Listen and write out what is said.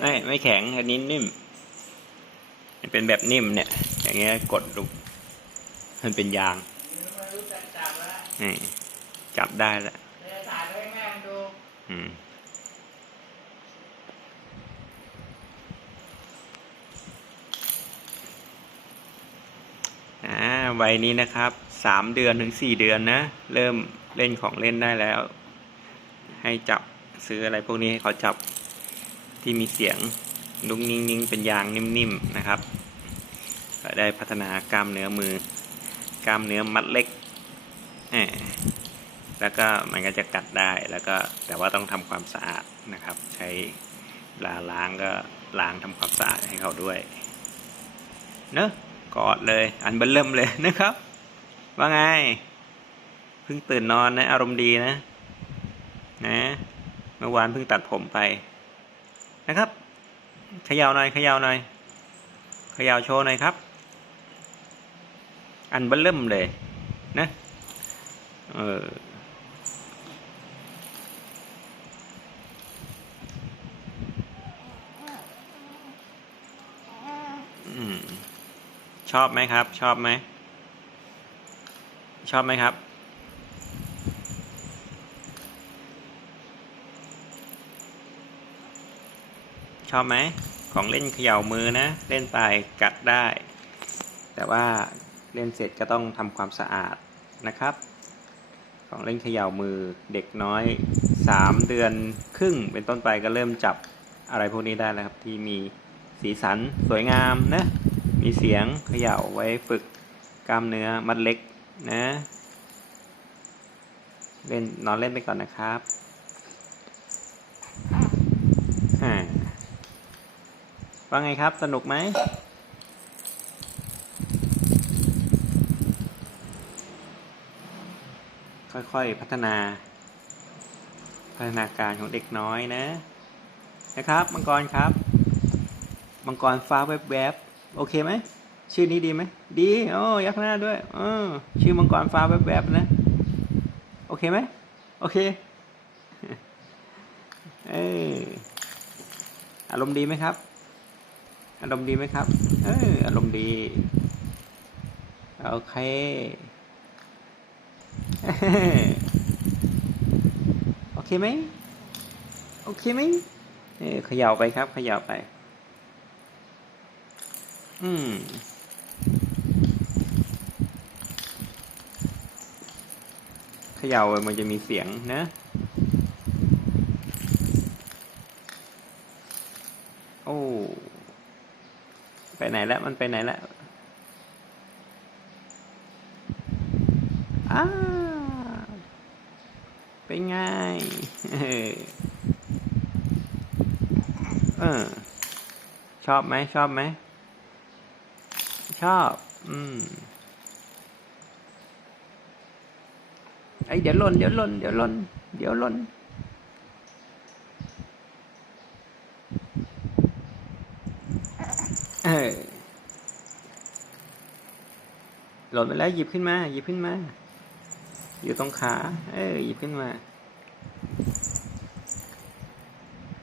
ไม่ไม่แข็งอันนี้นิ่มมันเป็นแบบนิ่มเนี่ย อย่างเงี้ยกดดูมันเป็นยางไม่รู้จักจับแล้วนี่จับได้แล้วเดี๋ยวถ่ายไว้ให้แม่มันดูอืมอ่าวัยนี้นะครับสามเดือนถึงสี่เดือนนะ เริ่มเล่นของเล่นได้แล้ว ให้จับซื้ออะไรพวกนี้ให้เขาจับ ที่มีเสียงนุ่งนิ่งๆเป็นยางนิ่มๆนะครับได้พัฒนากล้ามเนื้อมือกล้ามเนื้อมัดเล็กแล้วก็มันก็จะกัดได้แล้วก็แต่ว่าต้องทำความสะอาดนะครับ ใช้ลาล้างก็ล้างทำความสะอาดให้เขาด้วย เนอะกอดเลยอันเบิ่เริ่มเลยนะครับ ว่าไงเพิ่งตื่นนอนนะอารมณ์ดีนะ นะ เมื่อวานเพิ่งตัดผมไป นะครับเขย่าหน่อยเขย่าหน่อยเขย่าโชว์หน่อยครับ อันเบิ่มเริ่มเลยนะเออชอบไหมครับ ชอบไหม ชอบไหมครับ ชอบไหม ของเล่นเขย่ามือนะ เล่นไปกัดได้ แต่ว่าเล่นเสร็จก็ต้องทำความสะอาดนะครับ ของเล่นเขย่ามือเด็กน้อยสามเดือนครึ่งเป็นต้นไปก็เริ่มจับอะไรพวกนี้ได้แล้วครับ ที่มีสีสันสวยงามนะ มีเสียงเขย่าไว้ฝึกกล้ามเนื้อมัดเล็กนะ เล่นนอนเล่นไปก่อนนะครับอ่า ว่าไงครับ สนุกไหม ค่อยๆ พัฒนา พัฒนาการของเด็กน้อยนะ นะครับมังกรครับ มังกรฟ้าแวบๆ โอเคไหม ชื่อนี้ดีไหม ดี โอ้ยักหน้าด้วยเออชื่อมังกรฟ้าแวบๆนะ โอเคไหม โอเค เอออารมณ์ดีไหมครับ อารมณ์ดีไหมครับ เอออารมณ์ดี โอเคโอเคไหมโอเคไหมเออเขย่าไปครับเขย่าไป อืมเขย่ามันจะมีเสียงนะ ไปไหนแล้วมันไปไหนแล้วอ้าเป็นไงเออเออชอบไหมชอบไหม ชอบ อืมไอเดี๋ยวหล่นเดี๋ยวหล่นเดี๋ยวหล่นเดี๋ยวหล่น เออหล่นไปแล้วหยิบขึ้นมา หยิบขึ้นมา อยู่ตรงขา เออหยิบขึ้นมา